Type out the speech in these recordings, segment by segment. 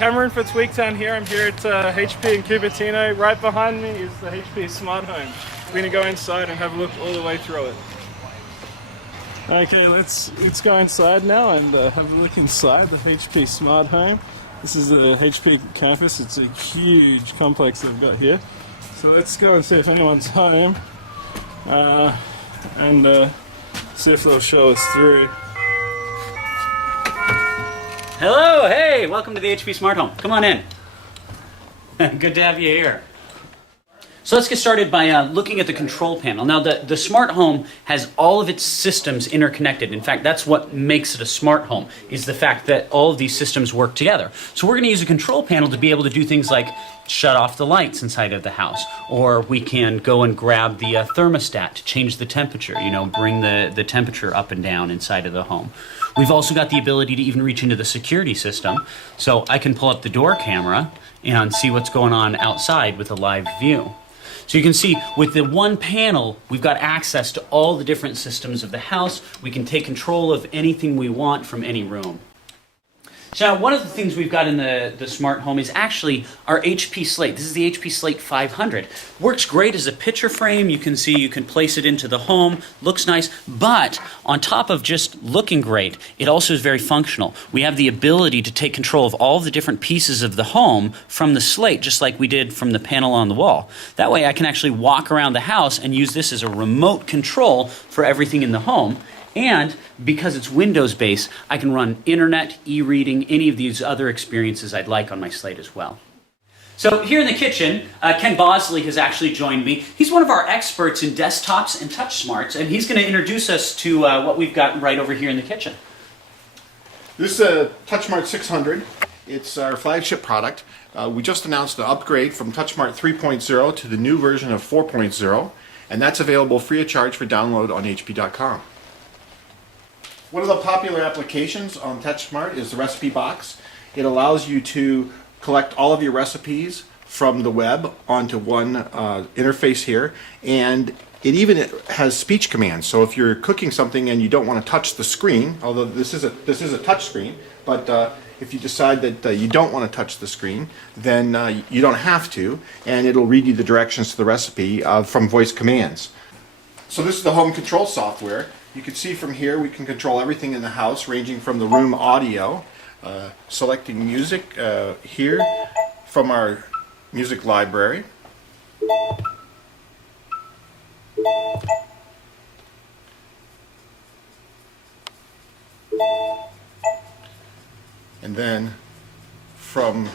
Cameron for Tweaktown here. I'm here at HP in Cupertino. Right behind me is the HP Smart Home. We're going to go inside and have a look all the way through it. Okay, let's go inside now and have a look inside the HP Smart Home. This is the HP campus. It's a huge complex they've got here. So let's go and see if anyone's home and see if they'll show us through. Hello, hey, welcome to the HP Smart Home. Come on in. Good to have you here. So let's get started by looking at the control panel. Now the smart home has all of its systems interconnected. In fact, that's what makes it a smart home, is the fact that all of these systems work together. So we're going to use a control panel to be able to do things like shut off the lights inside of the house, or we can go and grab the thermostat to change the temperature, bring the temperature up and down inside of the home. We've also got the ability to even reach into the security system, so I can pull up the door camera and see what's going on outside with a live view. So you can see with the one panel, we've got access to all the different systems of the house. We can take control of anything we want from any room. So now one of the things we've got in the smart home is actually our HP Slate. This is the HP Slate 500. Works great as a picture frame. You can see you can place it into the home. Looks nice. But on top of just looking great, it also is very functional. We have the ability to take control of all the different pieces of the home from the slate, just like we did from the panel on the wall. That way I can actually walk around the house and use this as a remote control for everything in the home. And because it's Windows-based, I can run internet, e-reading, any of these other experiences I'd like on my slate as well. So here in the kitchen, Ken Bosley has actually joined me. He's one of our experts in desktops and touch smarts, and he's going to introduce us to what we've got right over here in the kitchen. This is a TouchSmart 600. It's our flagship product. We just announced the upgrade from TouchSmart 3.0 to the new version of 4.0, and that's available free of charge for download on hp.com. One of the popular applications on TouchSmart is the recipe box. It allows you to collect all of your recipes from the web onto one interface here, and it even has speech commands. So if you're cooking something and you don't want to touch the screen, although this is a touch screen, but if you decide that you don't want to touch the screen, then you don't have to, and it'll read you the directions to the recipe from voice commands. So this is the home control software. You can see from here we can control everything in the house, ranging from the room audio, selecting music here from our music library. And then from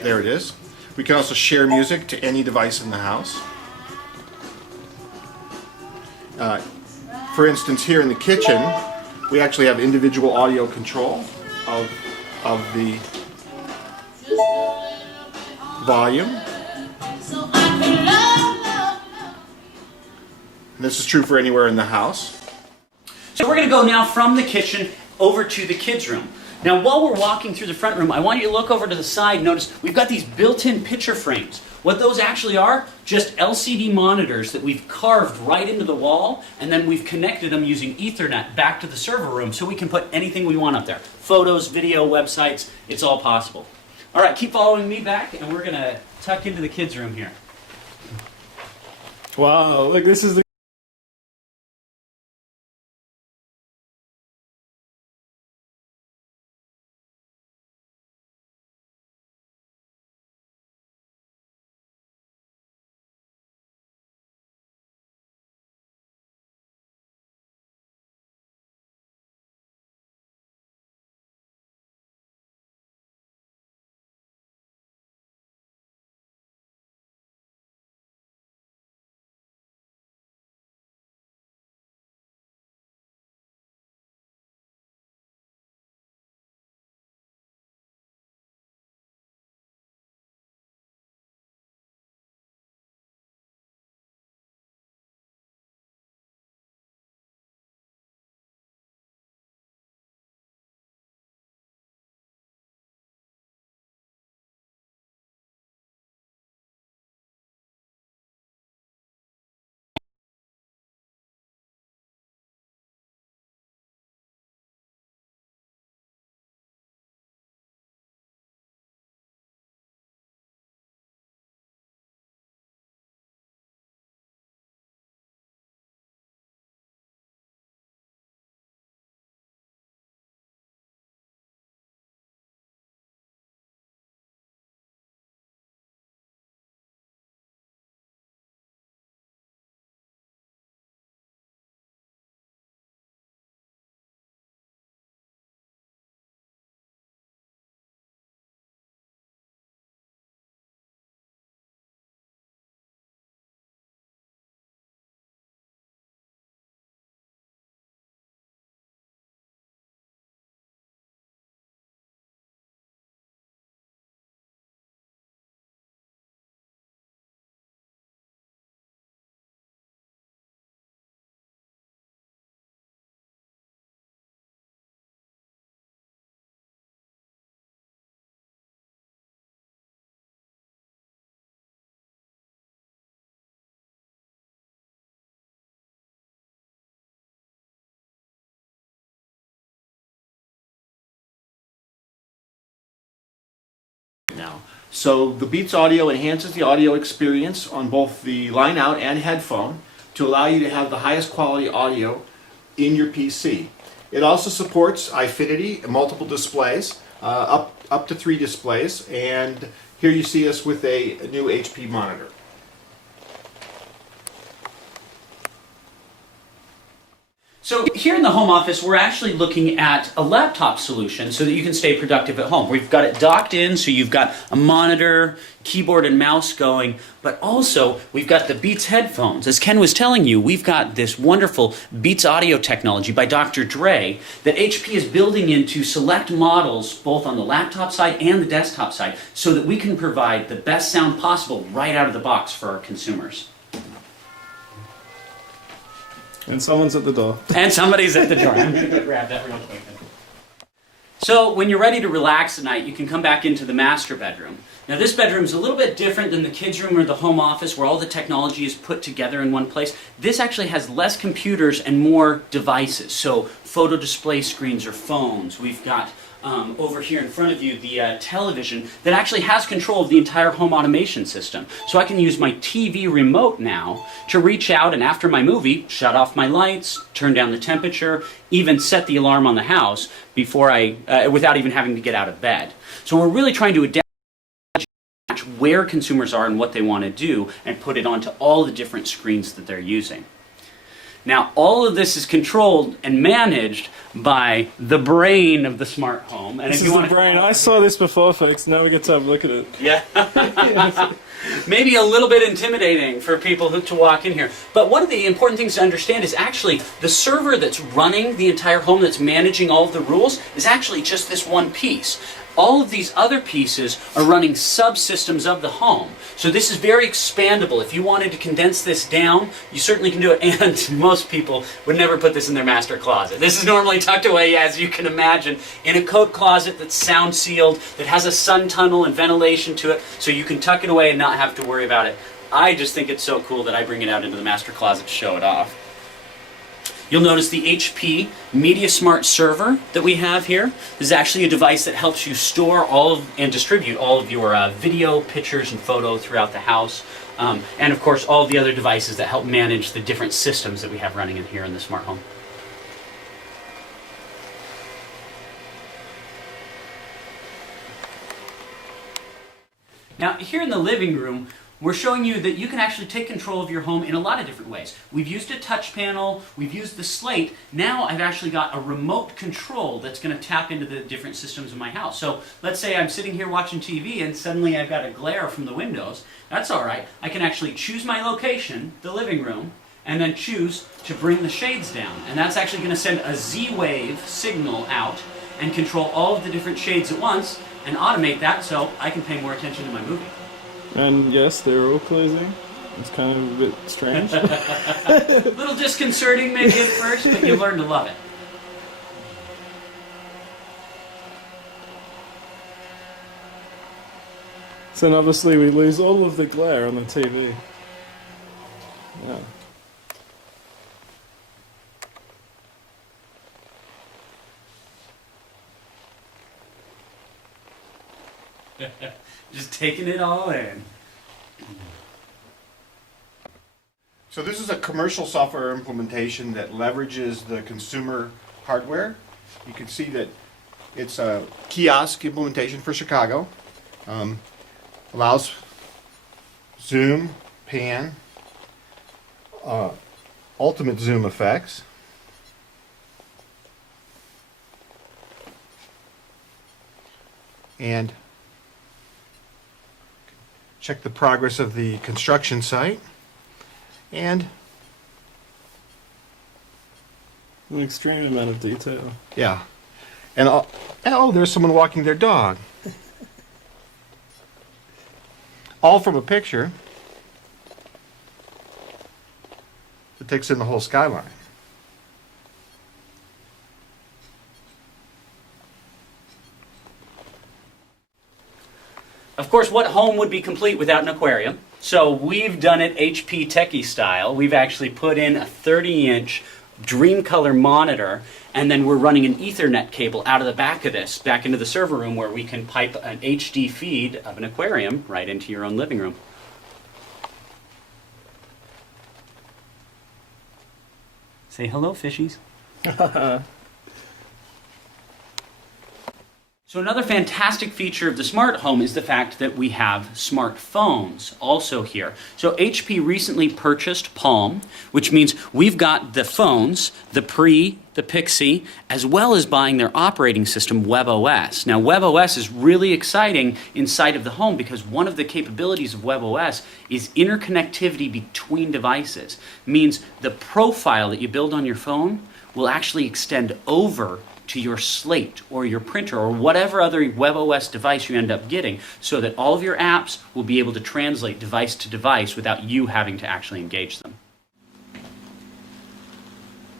there it is. We can also share music to any device in the house. For instance, here in the kitchen, we actually have individual audio control of the volume. And this is true for anywhere in the house. So we're going to go now from the kitchen over to the kids' room. Now while we're walking through the front room, I want you to look over to the side. Notice we've got these built-in picture frames. What those actually are, just LCD monitors that we've carved right into the wall, and then we've connected them using Ethernet back to the server room so we can put anything we want up there. Photos, video, websites, it's all possible. All right, keep following me back, and we're going to tuck into the kids' room here. Wow, look, this is the now. So the Beats Audio enhances the audio experience on both the line out and headphone to allow you to have the highest quality audio in your PC. It also supports iFinity and multiple displays, up to 3 displays, and here you see us with a new HP monitor. So here in the home office, we're actually looking at a laptop solution so that you can stay productive at home. We've got it docked in, so you've got a monitor, keyboard and mouse going, but also we've got the Beats headphones. As Ken was telling you, we've got this wonderful Beats audio technology by Dr. Dre that HP is building into select models both on the laptop side and the desktop side so that we can provide the best sound possible right out of the box for our consumers. And someone's at the door. And somebody's at the door. I'm going to go grab that real quick. So when you're ready to relax at night, you can come back into the master bedroom. Now this bedroom is a little bit different than the kids' room or the home office where all the technology is put together in one place. This actually has less computers and more devices. So photo display screens or phones. We've got over here in front of you the television that actually has control of the entire home automation system. So I can use my TV remote now to reach out and after my movie, shut off my lights, turn down the temperature, even set the alarm on the house before without even having to get out of bed. So we're really trying to adapt where consumers are and what they want to do and put it onto all the different screens that they're using. Now, all of this is controlled and managed by the brain of the smart home. And This is the brain. I saw this before, folks. Now we get to have a look at it. Yeah. Maybe a little bit intimidating for people to walk in here. But one of the important things to understand is actually the server that's running the entire home, that's managing all of the rules, is actually just this one piece. All of these other pieces are running subsystems of the home. So this is very expandable. If you wanted to condense this down, you certainly can do it. And most people would never put this in their master closet. This is normally tucked away, as you can imagine, in a coat closet that's sound sealed, that has a sun tunnel and ventilation to it, so you can tuck it away and not have to worry about it. I just think it's so cool that I bring it out into the master closet to show it off. You'll notice the HP Media Smart Server that we have here. This is actually a device that helps you store and distribute all of your video, pictures, and photo throughout the house. And of course, all of the other devices that help manage the different systems that we have running in here in the smart home. Now, here in the living room, we're showing you that you can actually take control of your home in a lot of different ways. We've used a touch panel, we've used the slate. Now I've actually got a remote control that's going to tap into the different systems in my house. So let's say I'm sitting here watching TV and suddenly I've got a glare from the windows. That's all right. I can actually choose my location, the living room, and then choose to bring the shades down. And that's actually going to send a Z-wave signal out and control all of the different shades at once and automate that so I can pay more attention to my movie. And yes, they're all closing. It's kind of a bit strange. A little disconcerting maybe at first, but you'll learn to love it. So then obviously we lose all of the glare on the TV. Yeah. Just taking it all in. So this is a commercial software implementation that leverages the consumer hardware. You can see that it's a kiosk implementation for Chicago. Allows zoom, pan, ultimate zoom effects. And check the progress of the construction site. And An extreme amount of detail. yeah. And oh, there's someone walking their dog. All from a picture that takes in the whole skyline. Of course, what home would be complete without an aquarium? So we've done it HP Techie style. We've actually put in a 30-inch dream color monitor, and then we're running an Ethernet cable out of the back of this, back into the server room where we can pipe an HD feed of an aquarium right into your own living room. Say hello, fishies. So another fantastic feature of the smart home is the fact that we have smartphones also here. So HP recently purchased Palm, which means we've got the phones, the Pixie, as well as buying their operating system, WebOS. Now WebOS is really exciting inside of the home because one of the capabilities of WebOS is interconnectivity between devices. Means the profile that you build on your phone will actually extend over to your slate or your printer or whatever other WebOS device you end up getting, so that all of your apps will be able to translate device to device without you having to actually engage them.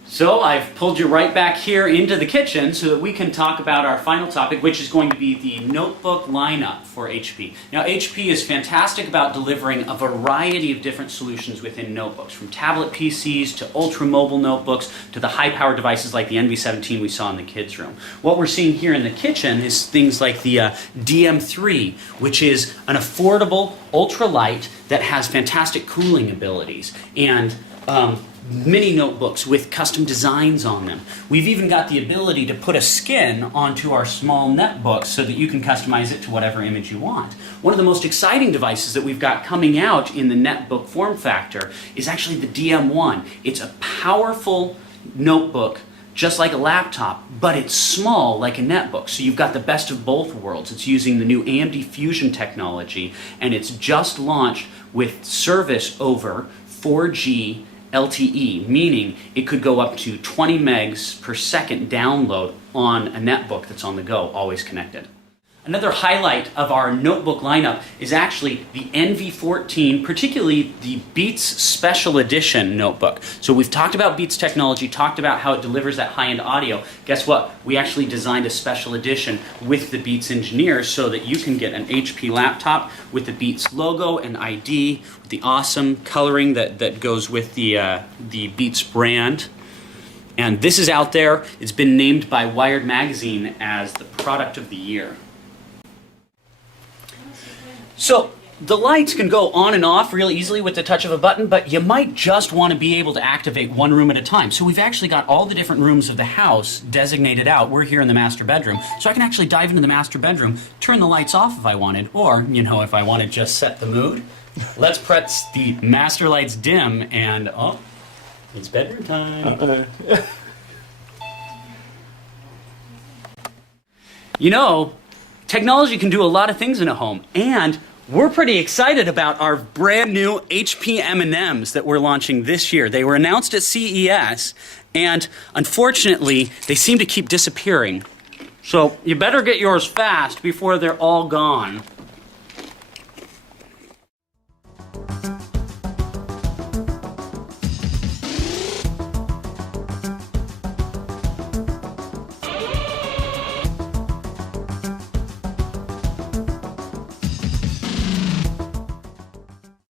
So I've pulled you right back here into the kitchen so that we can talk about our final topic, which is going to be the notebook lineup for HP. Now HP is fantastic about delivering a variety of different solutions within notebooks, from tablet PCs to ultra-mobile notebooks to the high-powered devices like the NV17 we saw in the kids' room. What we're seeing here in the kitchen is things like the DM3, which is an affordable ultralight that has fantastic cooling abilities, and mini notebooks with custom designs on them. We've even got the ability to put a skin onto our small netbooks so that you can customize it to whatever image you want. One of the most exciting devices that we've got coming out in the netbook form factor is actually the DM1. It's a powerful notebook just like a laptop, but it's small like a netbook. So you've got the best of both worlds. It's using the new AMD Fusion technology, and it's just launched with service over 4G LTE, meaning it could go up to 20 megs per second download on a netbook that's on the go, always connected. Another highlight of our notebook lineup is actually the NV14, particularly the Beats Special Edition notebook. So we've talked about Beats technology, talked about how it delivers that high-end audio. Guess what? We actually designed a special edition with the Beats engineers so that you can get an HP laptop with the Beats logo and ID, with the awesome coloring that goes with the Beats brand. And this is out there. It's been named by Wired Magazine as the product of the year. So the lights can go on and off real easily with the touch of a button, but you might just want to be able to activate one room at a time. So we've actually got all the different rooms of the house designated out. We're here in the master bedroom, so I can actually dive into the master bedroom, turn the lights off if I wanted, or, if I want to just set the mood. Let's press the master lights dim, and oh, it's bedroom time. Technology can do a lot of things in a home, and we're pretty excited about our brand new HP M&Ms that we're launching this year. They were announced at CES, and unfortunately, they seem to keep disappearing. So you better get yours fast before they're all gone.